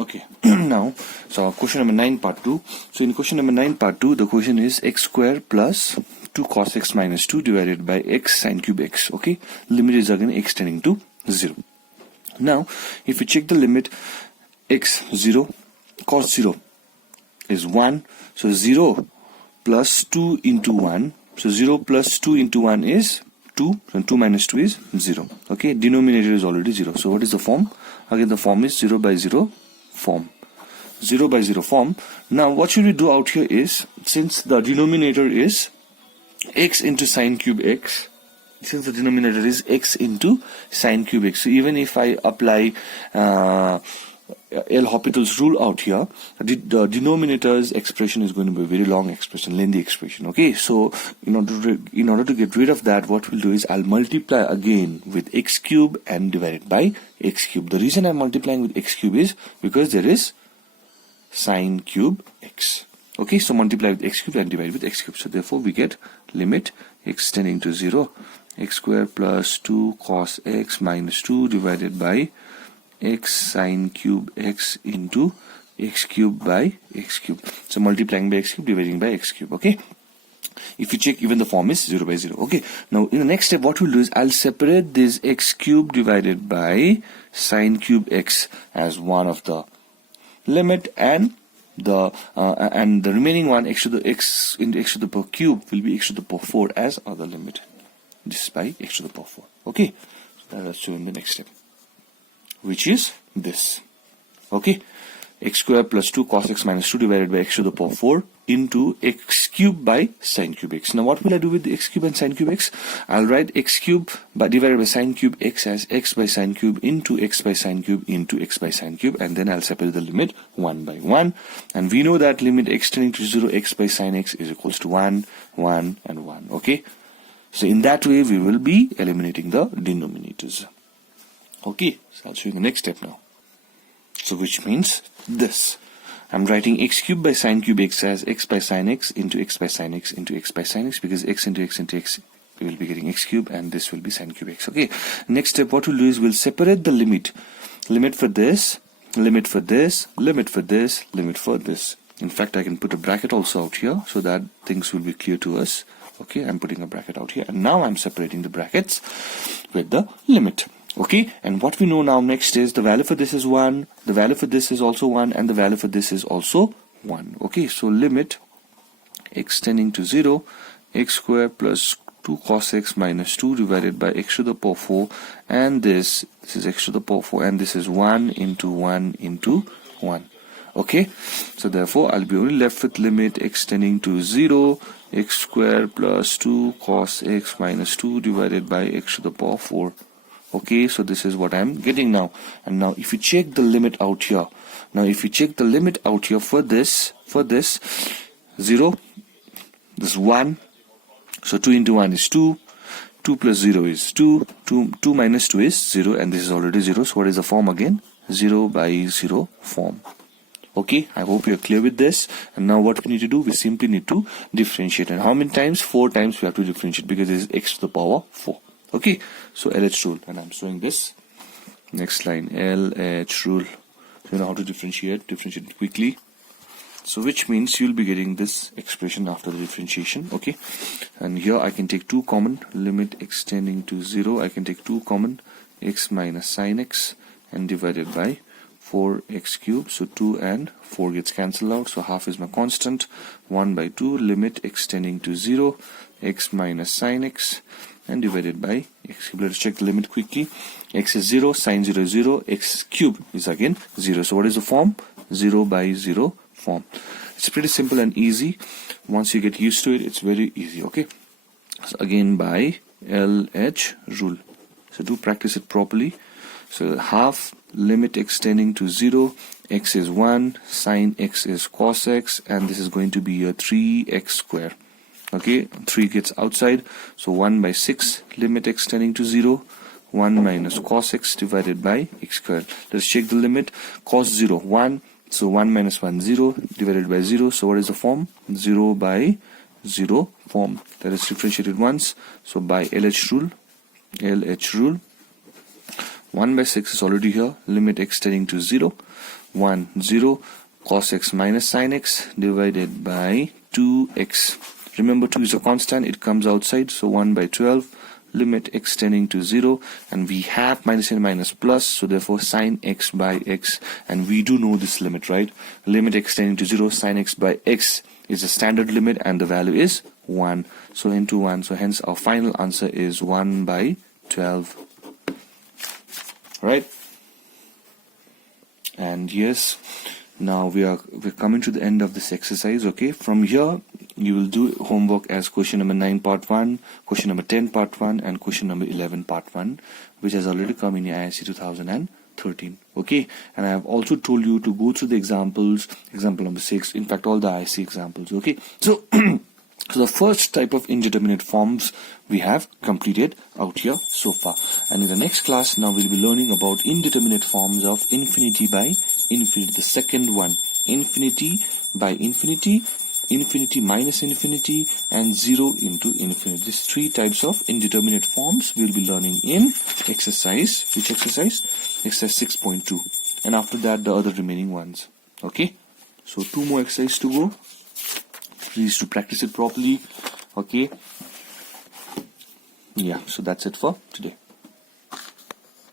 Okay, now, so question number 9 part 2. So in question number 9 part 2, the question is x square plus 2 cos x minus 2 divided by x sin cube x. Okay, limit is again x tending to 0. Now, if we check the limit, x 0, cos 0 is 1. So 0 plus 2 into 1. So 0 plus 2 into 1 is 2. And 2 minus 2 is 0. Okay, denominator is already 0. So what is the form? Again, the form is 0 by 0 form. 0 by 0 form. Now, what should we do out here is, since the denominator is x into sine cube x, since the denominator is x into sine cube x, so even if I apply L'Hopital's rule out here, the denominator's expression is going to be a very long expression, lengthy expression. Okay, so in order to get rid of that, what we'll do is I'll multiply again with x cube and divide it by x cube. The reason I'm multiplying with x cube is because there is sine cube x. Okay, so multiply with x cube and divide with x cube. So therefore we get limit x tending to 0, x square plus 2 cos x minus 2 divided by x sine cube x into x cube by x cube. So multiplying by x cube, dividing by x cube. Okay, if you check, even the form is 0 by 0. Okay, now in the next step what we'll do is I'll separate this x cube divided by sine cube x as one of the limit, and the remaining one, x to the x into x to the power cube, will be x to the power 4 as other limit. This is by x to the power 4. Okay, so that I'll show in the next step, which is this. Okay, x square plus 2 cos x minus 2 divided by x to the power 4 into x cube by sine cube x. Now what will I do with the x cube and sine cube x? I'll write x cube divided by sine cube x as x by sine cube into x by sine cube into x by sine cube, and then I'll separate the limit 1 by 1, and we know that limit x tending to 0, x by sine x is equals to 1, 1 and 1. Okay, so in that way we will be eliminating the denominators. Okay, so I'll show you the next step now. So which means this. I'm writing x cube by sine cube x as x by sine x into x by sine x into x by sine x, because x into x into x, we will be getting x cube, and this will be sine cube x. Okay, next step what we'll do is we'll separate the limit for this, limit for this, limit for this, limit for this. In fact, I can put a bracket also out here so that things will be clear to us. Okay, I'm putting a bracket out here, and now I'm separating the brackets with the limit. Okay, and what we know now next is the value for this is 1, the value for this is also 1, and the value for this is also 1. Okay, so limit x tending to 0, x square plus 2 cos x minus 2 divided by x to the power 4, and this is x to the power 4, and this is 1 into 1 into 1. Okay, so therefore I'll be only left with limit x tending to 0, x square plus 2 cos x minus 2 divided by x to the power 4. Okay, so this is what I'm getting now. And now if you check the limit out here, for this 0, this 1, so 2 into 1 is 2, 2 plus 0 is 2, 2 minus 2 is 0, and this is already 0. So what is the form again? 0 by 0 form. Okay, I hope you're clear with this. And now what we need to do, we simply need to differentiate. And how many times? 4 times we have to differentiate, because this is x to the power 4. Okay, so LH rule, and I'm showing this. Next line, LH rule. You know how to differentiate it quickly. So which means you'll be getting this expression after the differentiation. Okay, and here I can take 2 common, limit x tending to 0. I can take 2 common, x minus sine x, and divided by 4x cubed. So 2 and 4 gets cancelled out, so half is my constant. 1 by 2, limit x tending to 0, x minus sine x, and divided by x cube. Let's check the limit quickly. X is 0, sine 0 is 0, x cube is again 0. So what is the form? 0 by 0 form. It's pretty simple and easy. Once you get used to it, it's very easy. Okay, so again by LH rule. So do practice it properly. So half, limit x tending to 0, x is 1, sine x is cos x, and this is going to be a 3x square. Okay, 3 gets outside, so 1 by 6, limit x tending to 0, 1 minus cos x divided by x squared. Let's check the limit. Cos 0, 1, so 1 minus 1, 0, divided by 0. So what is the form? 0 by 0 form. That is differentiated once. So by LH rule, 1 by 6 is already here, limit x tending to 0, 1 0 cos x minus sin x divided by 2x. Remember 2 is a constant, it comes outside, so 1 by 12, limit x tending to 0, and we have minus and minus plus, so therefore sin x by x, and we do know this limit, right? Limit x tending to 0, sin x by x is a standard limit and the value is 1, so into 1, so hence our final answer is 1 by 12, right? And yes, now we're coming to the end of this exercise. Okay, from here you will do homework as question number 9 part 1, question number 10 part 1, and question number 11 part 1, which has already come in your ISC 2013. Okay, and I have also told you to go through the examples, example number 6, in fact all the ISC examples. Okay, so so the first type of indeterminate forms we have completed out here so far, and in the next class now we'll be learning about indeterminate forms of infinity by infinity. The second one, infinity by infinity, infinity minus infinity, and 0 into infinity. These three types of indeterminate forms we'll be learning in exercise. Which exercise? Exercise 6.2, and after that the other remaining ones. Okay, so 2 more exercises to go. Please to practice it properly. Okay, yeah, so that's it for today.